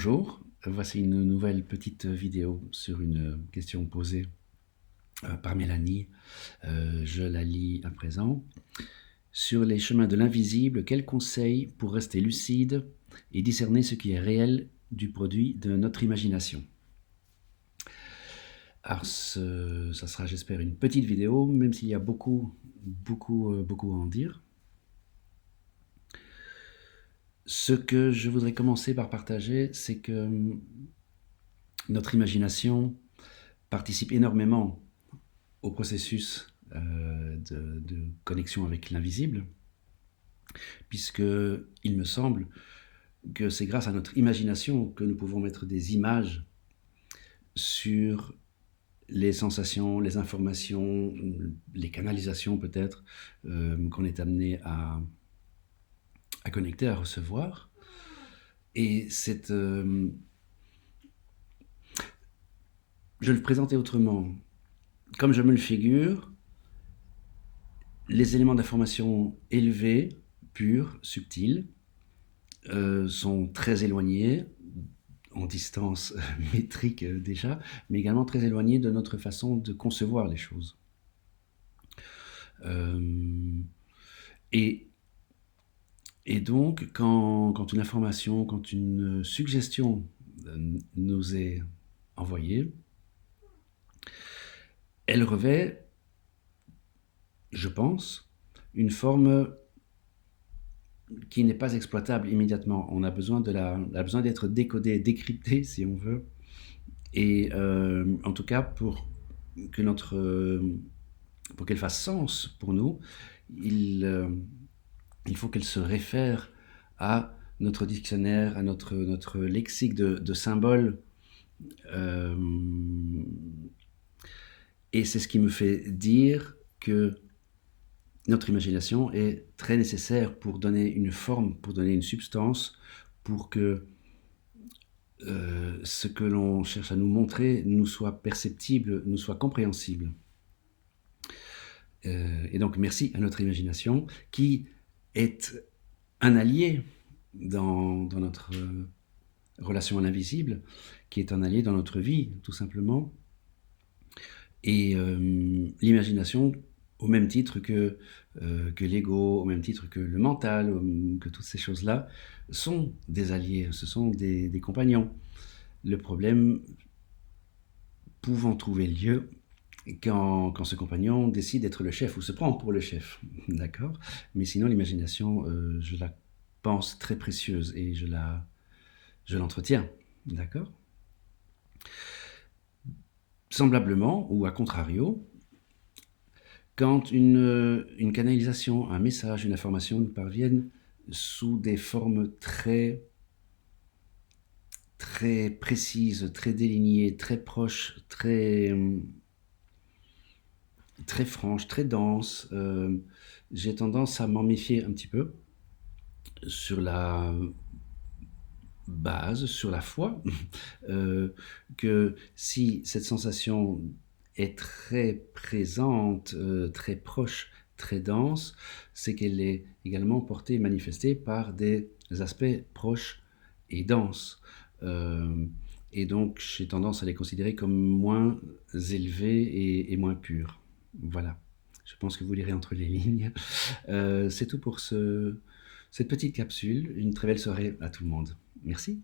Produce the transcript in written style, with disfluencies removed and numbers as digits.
Bonjour, voici une nouvelle petite vidéo sur une question posée par Mélanie. Je la lis à présent. Sur les chemins de l'invisible, quels conseils pour rester lucide et discerner ce qui est réel du produit de notre imagination? Alors, ça sera, j'espère, une petite vidéo, même s'il y a beaucoup à en dire. Ce que je voudrais commencer par partager, c'est que notre imagination participe énormément au processus de connexion avec l'invisible, puisque il me semble que c'est grâce à notre imagination que nous pouvons mettre des images sur les sensations, les informations, les canalisations peut-être qu'on est amené à connecter, à recevoir. Et je le présentais autrement. Comme je me le figure, les éléments d'information élevés, purs, subtils, sont très éloignés, en distance métrique déjà, mais également très éloignés de notre façon de concevoir les choses. Et donc, quand une information, quand une suggestion nous est envoyée, elle revêt, je pense, une forme qui n'est pas exploitable immédiatement. On a besoin d'être décodé, décrypté, si on veut. Et en tout cas, pour qu'elle fasse sens pour nous, il faut qu'elle se réfère à notre dictionnaire, à notre lexique de symboles. Et c'est ce qui me fait dire que notre imagination est très nécessaire pour donner une forme, pour donner une substance, pour que ce que l'on cherche à nous montrer nous soit perceptible, nous soit compréhensible. Et donc merci à notre imagination qui est un allié dans notre relation à l'invisible, qui est un allié dans notre vie, tout simplement. Et l'imagination, au même titre que l'ego, au même titre que le mental, que toutes ces choses-là, sont des alliés, ce sont des compagnons. Le problème pouvant trouver lieu quand ce compagnon décide d'être le chef ou se prend pour le chef, d'accord? Mais sinon, l'imagination, je la pense très précieuse et je l'entretiens, d'accord? Semblablement, ou à contrario, quand une canalisation, un message, une information nous parviennent sous des formes très précises, très délignées, très proches, très franches, très denses, j'ai tendance à m'en méfier un petit peu sur la base, sur la foi, que si cette sensation est très présente, très proche, très dense, c'est qu'elle est également portée et manifestée par des aspects proches et denses. Et donc j'ai tendance à les considérer comme moins élevés et moins purs. Voilà. Je pense que vous lirez entre les lignes. C'est tout pour cette petite capsule. Une très belle soirée à tout le monde. Merci.